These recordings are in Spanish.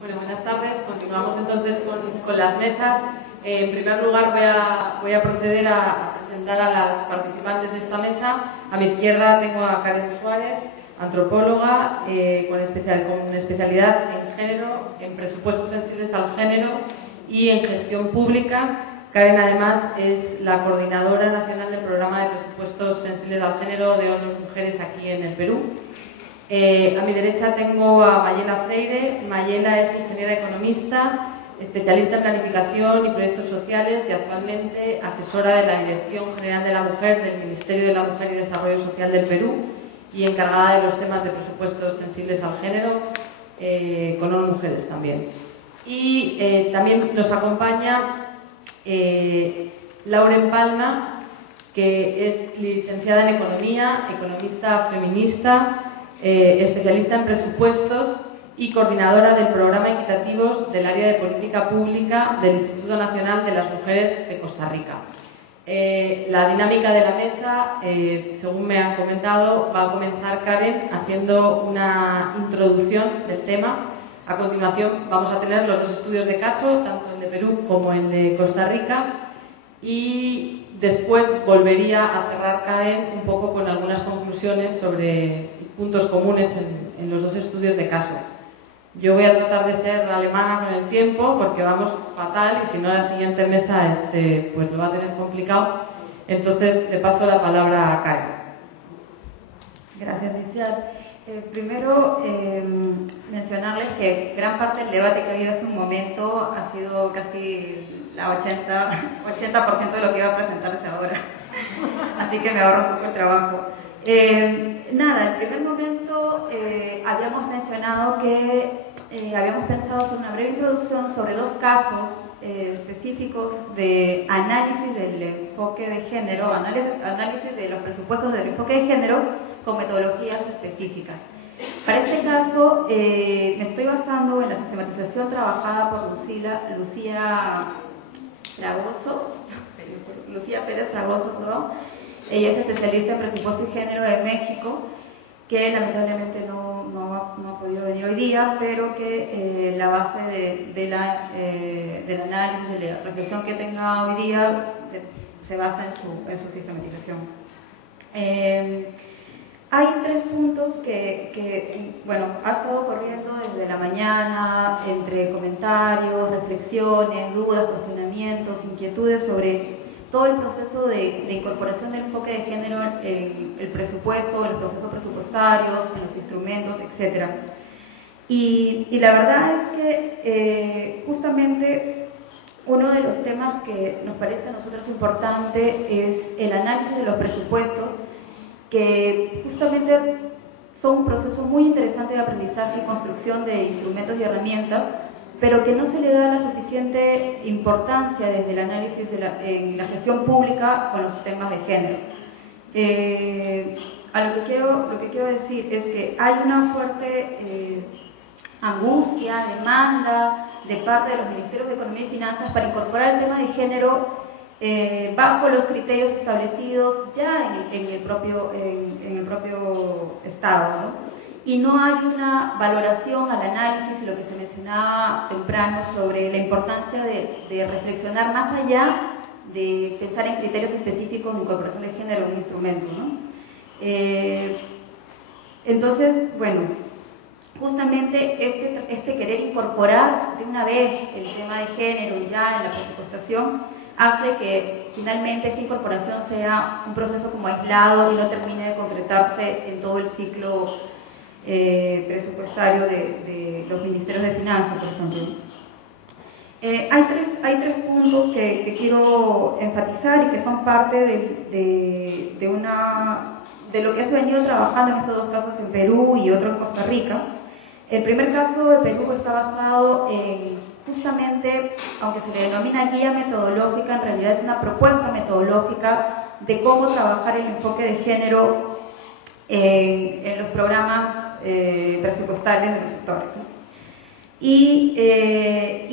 Bueno, buenas tardes. Continuamos entonces con las mesas. En primer lugar voy a proceder a presentar a las participantes de esta mesa. A mi izquierda tengo a Karen Suárez, antropóloga con especialidad en género, en presupuestos sensibles al género y en gestión pública. Karen además es la coordinadora nacional del programa de presupuestos sensibles al género de ONU Mujeres aquí en el Perú. A mi derecha tengo a Mayela Freire. Mayela es ingeniera economista, especialista en planificación y proyectos sociales y actualmente asesora de la Dirección General de la Mujer del Ministerio de la Mujer y Desarrollo Social del Perú y encargada de los temas de presupuestos sensibles al género con ONU Mujeres también. Y también nos acompaña Lauren Palma, que es licenciada en Economía, economista feminista, especialista en presupuestos y coordinadora del programa equitativos del área de política pública del Instituto Nacional de las Mujeres de Costa Rica. La dinámica de la mesa, según me han comentado, va a comenzar Karen haciendo una introducción del tema. A continuación vamos a tener los dos estudios de caso, tanto el de Perú como el de Costa Rica, y después volvería a cerrar Karen un poco con algunas conclusiones sobre puntos comunes en los dos estudios de caso. Yo voy a tratar de ser alemana con el tiempo porque vamos fatal y si no la siguiente mesa pues lo va a tener complicado. Entonces le paso la palabra a Karen. Gracias, Licia. Primero, mencionarles que gran parte del debate que ha habido hace un momento ha sido casi la 80% de lo que iba a presentarse ahora. Así que me ahorro un poco el trabajo. En primer momento habíamos mencionado que habíamos pensado hacer una breve introducción sobre dos casos específicos de análisis del enfoque de género, análisis de los presupuestos del enfoque de género con metodologías específicas. Para este caso me estoy basando en la sistematización trabajada por Lucía Pérez Fragoso, Ella es especialista en presupuesto y género de México, que lamentablemente no ha podido venir hoy día, pero que la base del análisis, de la reflexión que tenga hoy día, se basa en su sistematización. Hay tres puntos que ha estado corriendo desde la mañana, entre comentarios, reflexiones, dudas, cuestionamientos, inquietudes sobre todo el proceso de incorporación del enfoque de género en el presupuesto, en los procesos presupuestarios, en los instrumentos, etc. Y la verdad es que justamente uno de los temas que nos parece a nosotros importante es el análisis de los presupuestos, que justamente son un proceso muy interesante de aprendizaje y construcción de instrumentos y herramientas, pero que no se le da la suficiente importancia desde el análisis en la gestión pública con los temas de género. Lo que quiero decir es que hay una fuerte angustia, demanda de parte de los ministerios de Economía y Finanzas para incorporar el tema de género bajo los criterios establecidos ya en el propio Estado, ¿no? Y no hay una valoración al análisis, lo que se mencionaba temprano, sobre la importancia de reflexionar más allá de pensar en criterios específicos de incorporación de género en un instrumento, ¿no? Entonces, justamente este querer incorporar de una vez el tema de género ya en la presupuestación hace que finalmente esta incorporación sea un proceso como aislado y no termine de concretarse en todo el ciclo presupuestario de los ministerios de finanzas, por ejemplo. Hay tres puntos que quiero enfatizar y que son parte de lo que se ha venido trabajando en estos dos casos en Perú y otro en Costa Rica. El primer caso de Perú está basado en, justamente, aunque se le denomina guía metodológica, en realidad es una propuesta metodológica de cómo trabajar el enfoque de género en los programas presupuestarios de los sectores, ¿no? Y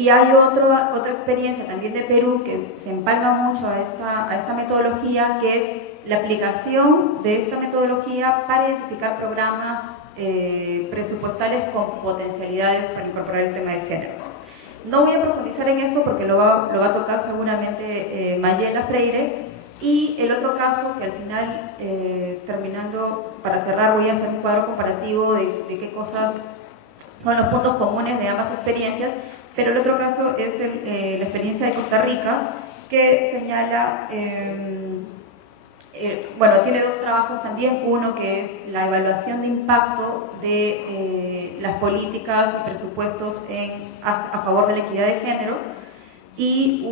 hay otra experiencia también de Perú que se empalma mucho a esta metodología, que es la aplicación de esta metodología para identificar programas presupuestales con potencialidades para incorporar el tema de género. No voy a profundizar en esto porque lo va a tocar seguramente Mayela Freire. Y el otro caso, que al final, terminando, para cerrar, voy a hacer un cuadro comparativo de qué cosas son los puntos comunes de ambas experiencias, pero el otro caso es la experiencia de Costa Rica, que señala, bueno, tiene dos trabajos también, uno que es la evaluación de impacto de las políticas y presupuestos a favor de la equidad de género, y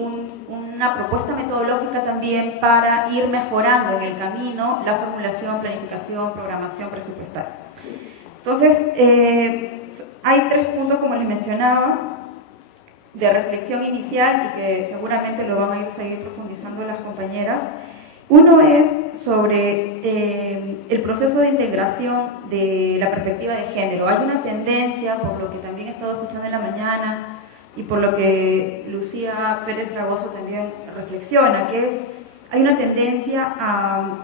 una propuesta metodológica también para ir mejorando en el camino la formulación, planificación, programación presupuestal. Entonces, hay tres puntos, como les mencionaba, de reflexión inicial y que seguramente lo van a ir seguir profundizando las compañeras. Uno es sobre el proceso de integración de la perspectiva de género. Hay una tendencia, por lo que también he estado escuchando en la mañana, y por lo que Lucía Pérez Ragoso también reflexiona, que hay una tendencia a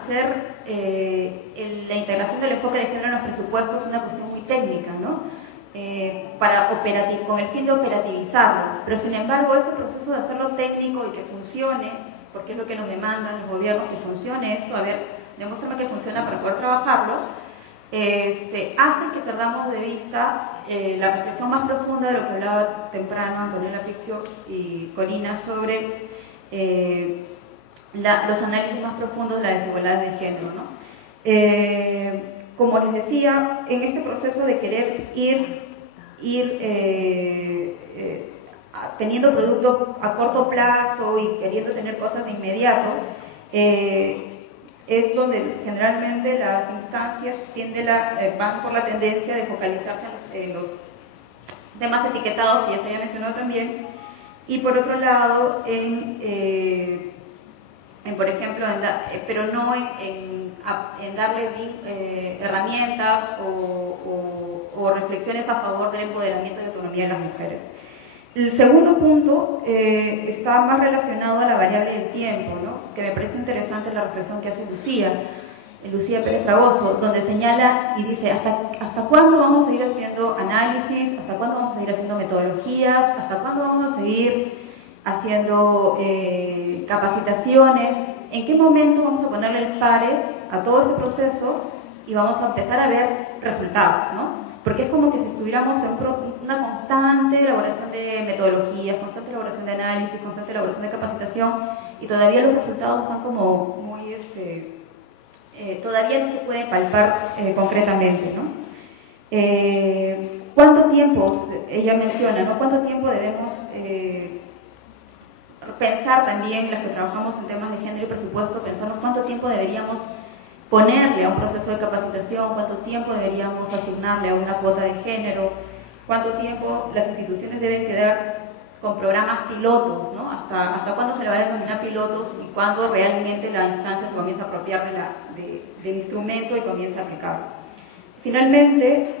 hacer la integración del enfoque de género en los presupuestos una cuestión muy técnica, ¿no? Con el fin de operativizarlo. Pero sin embargo, ese proceso de hacerlo técnico y que funcione, porque es lo que nos demandan los gobiernos, que funcione esto, a ver, demuéstrame que funciona para poder trabajarlo, hacen que perdamos de vista la reflexión más profunda de lo que hablaba temprano Antonella Picchio y Corina sobre los análisis más profundos de la desigualdad de género, ¿no? Como les decía, en este proceso de querer ir teniendo productos a corto plazo y queriendo tener cosas de inmediato, es donde generalmente las instancias van por la tendencia de focalizarse en los temas etiquetados, que ya se había mencionado también, y por otro lado, por ejemplo, pero no en darle herramientas o reflexiones a favor del empoderamiento y autonomía de las mujeres. El segundo punto está más relacionado a la variable del tiempo, ¿no? Que me parece interesante la reflexión que hace Lucía Pérez Fragoso, donde señala y dice ¿hasta cuándo vamos a seguir haciendo análisis? ¿Hasta cuándo vamos a seguir haciendo metodologías? ¿Hasta cuándo vamos a seguir haciendo capacitaciones? ¿En qué momento vamos a ponerle el pare a todo ese proceso y vamos a empezar a ver resultados, ¿no? Porque es como que si estuviéramos en una constante elaboración de metodologías, constante elaboración de análisis, constante elaboración de capacitación, y todavía los resultados están como muy, todavía no se puede palpar concretamente, ¿no? ¿Cuánto tiempo, ella menciona, ¿no? ¿Cuánto tiempo debemos pensar también, las que trabajamos en temas de género y presupuesto, pensamos cuánto tiempo deberíamos ponerle a un proceso de capacitación, cuánto tiempo deberíamos asignarle a una cuota de género, cuánto tiempo las instituciones deben quedar con programas pilotos, ¿no? Hasta cuándo se le va a denominar pilotos y cuándo realmente la instancia se comienza a apropiar del instrumento y comienza a aplicarlo. Finalmente,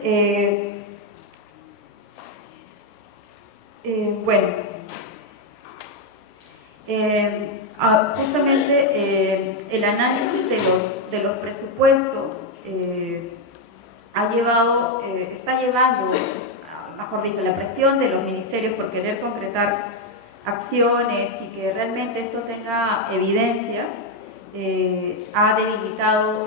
justamente el análisis de los presupuestos está llevando, mejor dicho, la presión de los ministerios por querer concretar acciones y que realmente esto tenga evidencia, ha debilitado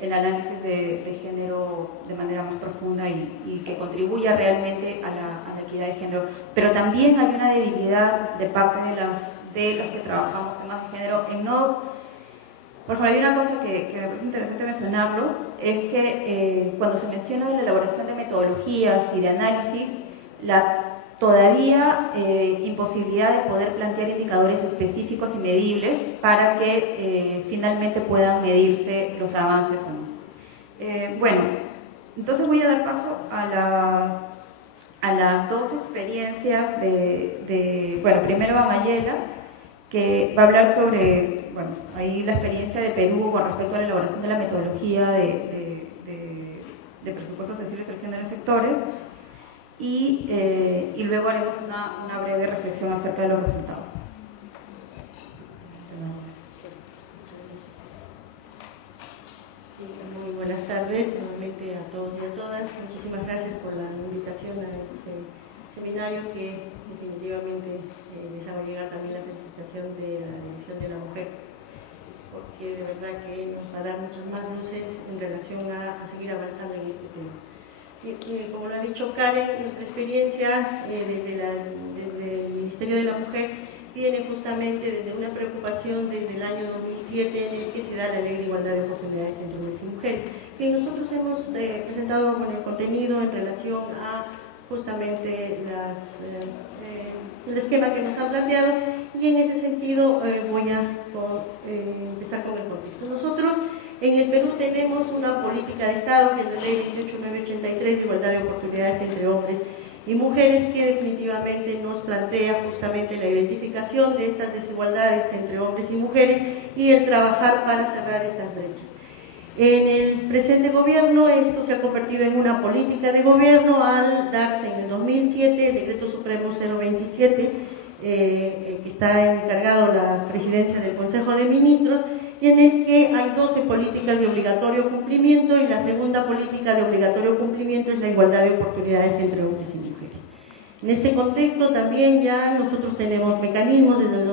el análisis de género de manera más profunda y que contribuya realmente a la equidad de género. Pero también hay una debilidad de parte de los que trabajamos temas de género en no... Por favor, hay una cosa que me parece interesante mencionarlo, es que cuando se menciona la elaboración de metodologías y de análisis, la todavía imposibilidad de poder plantear indicadores específicos y medibles para que finalmente puedan medirse los avances o no. Bueno, entonces voy a dar paso a las dos experiencias bueno, primero a Mayela, que va a hablar sobre, bueno, ahí la experiencia de Perú con respecto a la elaboración de la metodología de presupuestos sensibles al género en sectores, y luego haremos una breve reflexión acerca de los resultados. Muy buenas tardes nuevamente a todos y a todas. Muchísimas gracias por la invitación a este seminario que definitivamente les hago llegar también la felicitación de la Dirección de la Mujer, porque de verdad que nos va a dar muchas más luces en relación a seguir avanzando en este tema. Y como lo ha dicho Karen, nuestra experiencia desde el Ministerio de la Mujer viene justamente desde una preocupación desde el año 2007 en el que se da la Ley de Igualdad de Oportunidades entre hombres y mujeres. Y nosotros hemos presentado con el contenido en relación a justamente el esquema que nos han planteado, y en ese sentido voy a empezar con el contexto. Nosotros en el Perú tenemos una política de Estado, que es la Ley 28983 de Igualdad de Oportunidades entre hombres y mujeres, que definitivamente nos plantea justamente la identificación de estas desigualdades entre hombres y mujeres y el trabajar para cerrar estas brechas. En el presente gobierno esto se ha convertido en una política de gobierno al darse en el 2007 el Decreto Supremo 027, que está encargado la presidencia del Consejo de Ministros, y en el que hay 12 políticas de obligatorio cumplimiento, y la segunda política de obligatorio cumplimiento es la igualdad de oportunidades entre hombres y mujeres. En este contexto también ya nosotros tenemos mecanismos desde el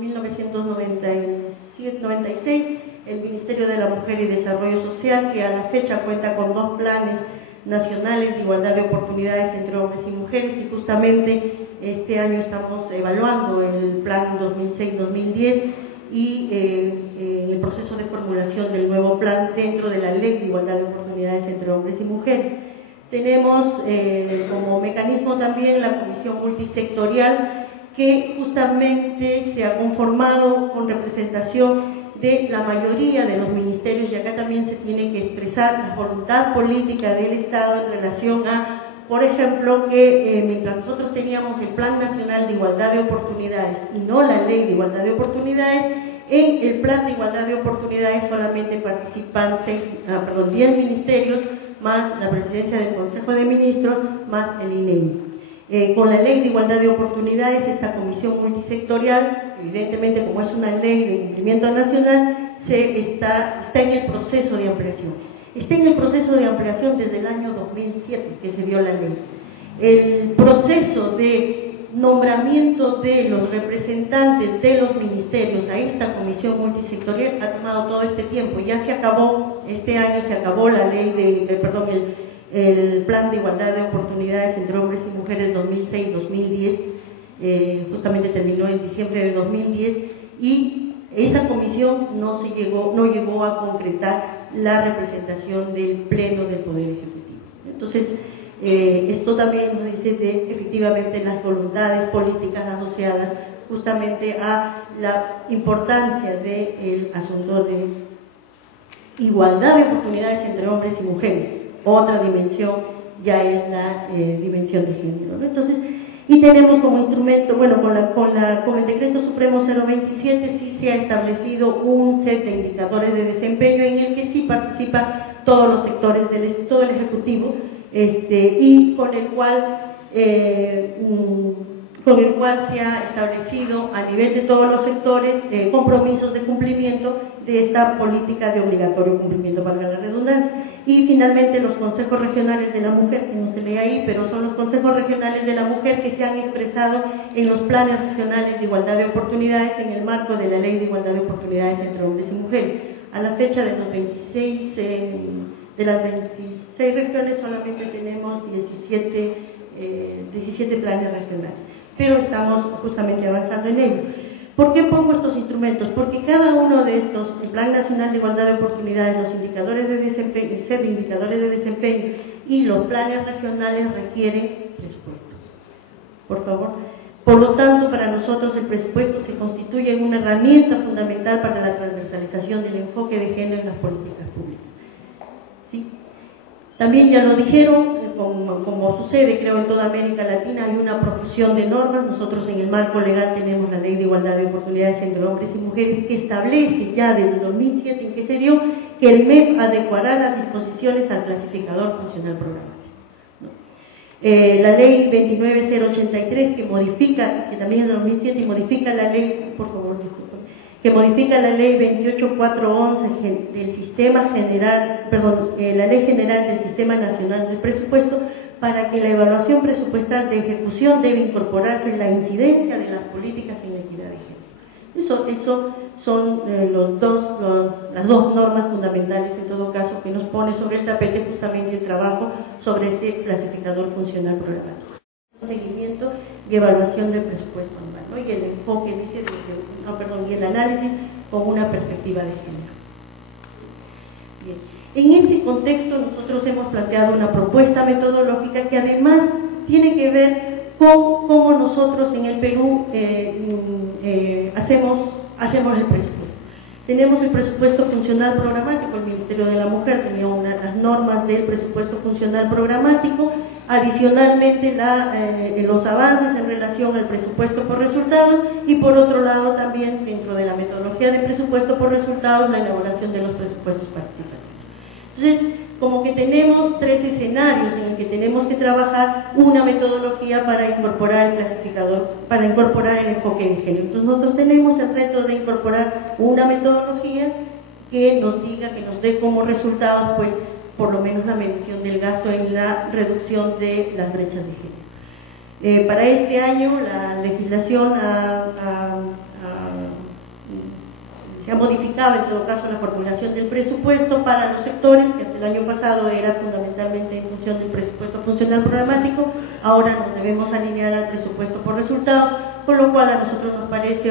1996, el Ministerio de la Mujer y Desarrollo Social, que a la fecha cuenta con 2 planes nacionales de igualdad de oportunidades entre hombres y mujeres, y justamente este año estamos evaluando el plan 2006-2010 y el proceso de formulación del nuevo plan dentro de la Ley de Igualdad de Oportunidades entre hombres y mujeres. Tenemos como mecanismo también la Comisión Multisectorial, que justamente se ha conformado con representación de la mayoría de los ministerios, y acá también se tiene que expresar la voluntad política del Estado en relación a, por ejemplo, que mientras nosotros teníamos el Plan Nacional de Igualdad de Oportunidades y no la Ley de Igualdad de Oportunidades, en el Plan de Igualdad de Oportunidades solamente participan 10 ministerios, más la presidencia del Consejo de Ministros, más el INEI. Con la Ley de Igualdad de Oportunidades, esta comisión multisectorial, evidentemente como es una ley de cumplimiento nacional, está en el proceso de ampliación. Está en el proceso de ampliación desde el año 2007 que se dio la ley. El proceso de nombramiento de los representantes de los ministerios a esta comisión multisectorial ha tomado todo este tiempo. Ya se acabó, este año se acabó la ley el Plan de Igualdad de Oportunidades entre hombres y mujeres 2006-2010, justamente terminó en diciembre de 2010, y esa comisión no llegó a concretar la representación del Pleno del Poder Ejecutivo. Entonces, esto también nos dice de efectivamente las voluntades políticas asociadas justamente a la importancia del asunto de igualdad de oportunidades entre hombres y mujeres. Otra dimensión ya es la dimensión de género, ¿no? Entonces, y tenemos como instrumento, bueno, con el Decreto Supremo 027 sí se ha establecido un set de indicadores de desempeño en el que sí participan todos los sectores todo el Ejecutivo, y con el cual se ha establecido a nivel de todos los sectores compromisos de cumplimiento de esta política de obligatorio cumplimiento, para la redundancia. Y finalmente los consejos regionales de la mujer, que no se lee ahí, pero son los consejos regionales de la mujer que se han expresado en los planes regionales de igualdad de oportunidades en el marco de la Ley de Igualdad de Oportunidades entre hombres y mujeres. A la fecha de las 26 regiones solamente tenemos 17 planes regionales, pero estamos justamente avanzando en ello. ¿Por qué pongo estos instrumentos? Porque cada uno de estos, el Plan Nacional de Igualdad de Oportunidades, los indicadores de desempeño, el set de indicadores de desempeño y los planes regionales requieren presupuestos. Por favor. Por lo tanto, para nosotros el presupuesto se constituye una herramienta fundamental para la transversalización del enfoque de género en las políticas públicas. ¿Sí? También ya lo dijeron, como sucede creo en toda América Latina, hay una profusión de normas. Nosotros en el marco legal tenemos la Ley de Igualdad de Oportunidades entre hombres y mujeres, que establece ya desde el 2007 en que se dio que el MEF adecuará las disposiciones al clasificador funcional programático, ¿no? La Ley 29083 que también es de 2007 y modifica la ley, por favor, disculpen, que modifica la ley 28411 del Sistema General, la Ley General del Sistema Nacional del Presupuesto, para que la evaluación presupuestal de ejecución debe incorporarse en la incidencia de las políticas en equidad de género. Eso son las dos normas fundamentales, en todo caso, que nos pone sobre el tapete justamente el trabajo sobre este clasificador funcional programático. Seguimiento y evaluación del presupuesto anual, ¿no? Y el enfoque y el análisis con una perspectiva de género. Bien. En este contexto nosotros hemos planteado una propuesta metodológica que además tiene que ver con cómo nosotros en el Perú hacemos el presupuesto. Tenemos el presupuesto funcional programático, el Ministerio de la Mujer tenía las normas del presupuesto funcional programático, adicionalmente los avances en relación al presupuesto por resultados y por otro lado también dentro de la metodología de presupuesto por resultados la elaboración de los presupuestos participativos. Entonces, como que tenemos tres escenarios en los que tenemos que trabajar una metodología para incorporar el clasificador, para incorporar el enfoque de género. Entonces nosotros tenemos el reto de incorporar una metodología que nos diga, que nos dé como resultado, pues, por lo menos la medición del gasto en la reducción de las brechas de género. Para este año la legislación se ha modificado en todo caso la formulación del presupuesto para los sectores, que hasta el año pasado era fundamentalmente en función del presupuesto funcional programático, ahora nos debemos alinear al presupuesto por resultados, con lo cual a nosotros nos parece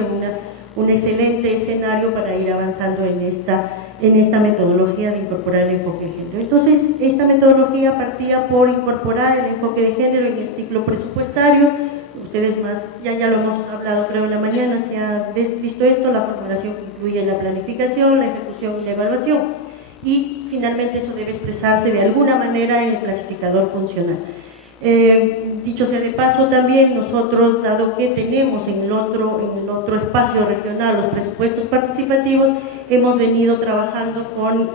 un excelente escenario para ir avanzando en esta metodología de incorporar el enfoque de género. Entonces, esta metodología partía por incorporar el enfoque de género en el ciclo presupuestario. Ustedes más, ya lo hemos hablado creo en la mañana, si han visto esto, la formulación que incluye la planificación, la ejecución y la evaluación. Y finalmente eso debe expresarse de alguna manera en el clasificador funcional. Dicho sea de paso también, nosotros, dado que tenemos en el otro espacio regional los presupuestos participativos, hemos venido trabajando con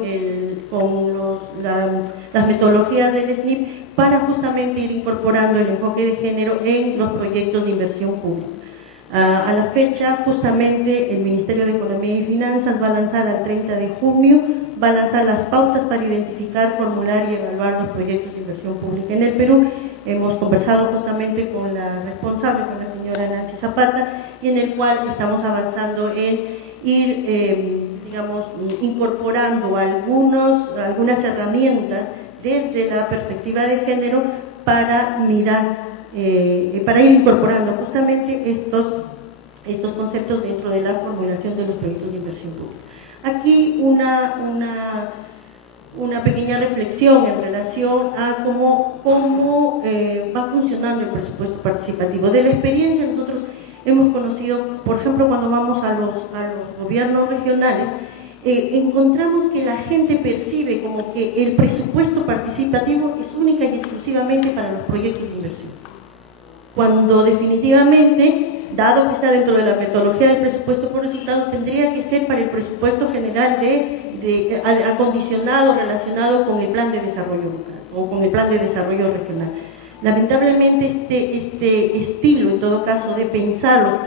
las metodologías del SNIP para justamente ir incorporando el enfoque de género en los proyectos de inversión pública. A la fecha, justamente, el Ministerio de Economía y Finanzas va a lanzar el 30 de junio, va a lanzar las pautas para identificar, formular y evaluar los proyectos de inversión pública en el Perú. Hemos conversado justamente con la responsable, con la señora Nancy Zapata, y en el cual estamos avanzando en ir, incorporando algunas herramientas desde la perspectiva de género para mirar, para ir incorporando justamente estos conceptos dentro de la formulación de los proyectos de inversión pública. Aquí una pequeña reflexión en relación a cómo va funcionando el presupuesto participativo. De la experiencia nosotros hemos conocido, por ejemplo, cuando vamos a los gobiernos regionales, encontramos que la gente percibe como que el presupuesto participativo es única y exclusivamente para los proyectos de inversión, cuando definitivamente, dado que está dentro de la metodología del presupuesto por resultados, tendría que ser para el presupuesto general acondicionado, relacionado con el plan de desarrollo local o con el plan de desarrollo regional. Lamentablemente este estilo, en todo caso, de pensar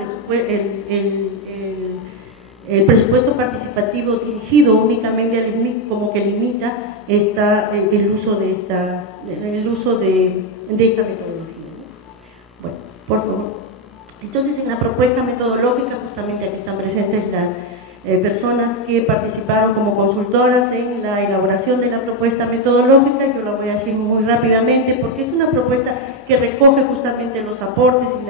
el presupuesto participativo dirigido únicamente al SNIP, como que limita el uso de esta metodología. Bueno, por favor. Entonces, en la propuesta metodológica, justamente aquí están presentes las personas que participaron como consultoras en la elaboración de la propuesta metodológica. Yo la voy a decir muy rápidamente porque es una propuesta que recoge justamente los aportes y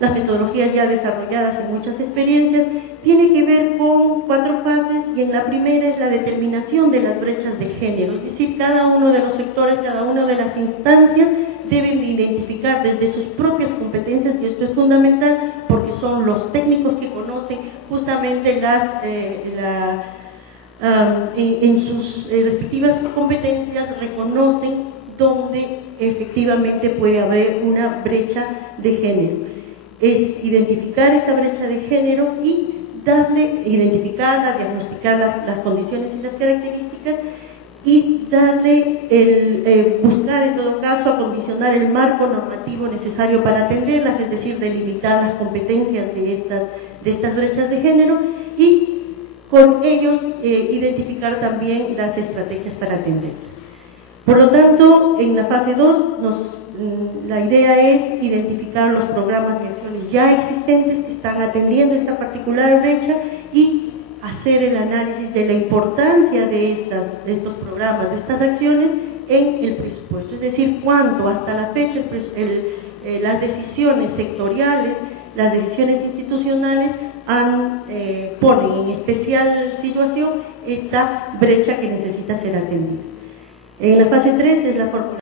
las metodologías ya desarrolladas en muchas experiencias. Tiene que ver con 4 fases, y en la primera es la determinación de las brechas de género, es decir, cada uno de los sectores, cada una de las instancias deben de identificar desde sus propias competencias, y esto es fundamental porque son los técnicos que conocen justamente en sus respectivas competencias, reconocen dónde efectivamente puede haber una brecha de género. Es identificar esta brecha de género y identificarla, diagnosticar las condiciones y las características, y buscar en todo caso acondicionar el marco normativo necesario para atenderlas, es decir, delimitar las competencias de estas brechas de género y con ellos identificar también las estrategias para atenderlas. Por lo tanto, en la fase 2 la idea es identificar los programas de acciones ya existentes que están atendiendo esta particular brecha y hacer el análisis de la importancia de estos programas, de estas acciones en el presupuesto, es decir, cuánto hasta la fecha las decisiones sectoriales, las decisiones institucionales ponen en especial situación esta brecha que necesita ser atendida. En la fase 3 es la formulación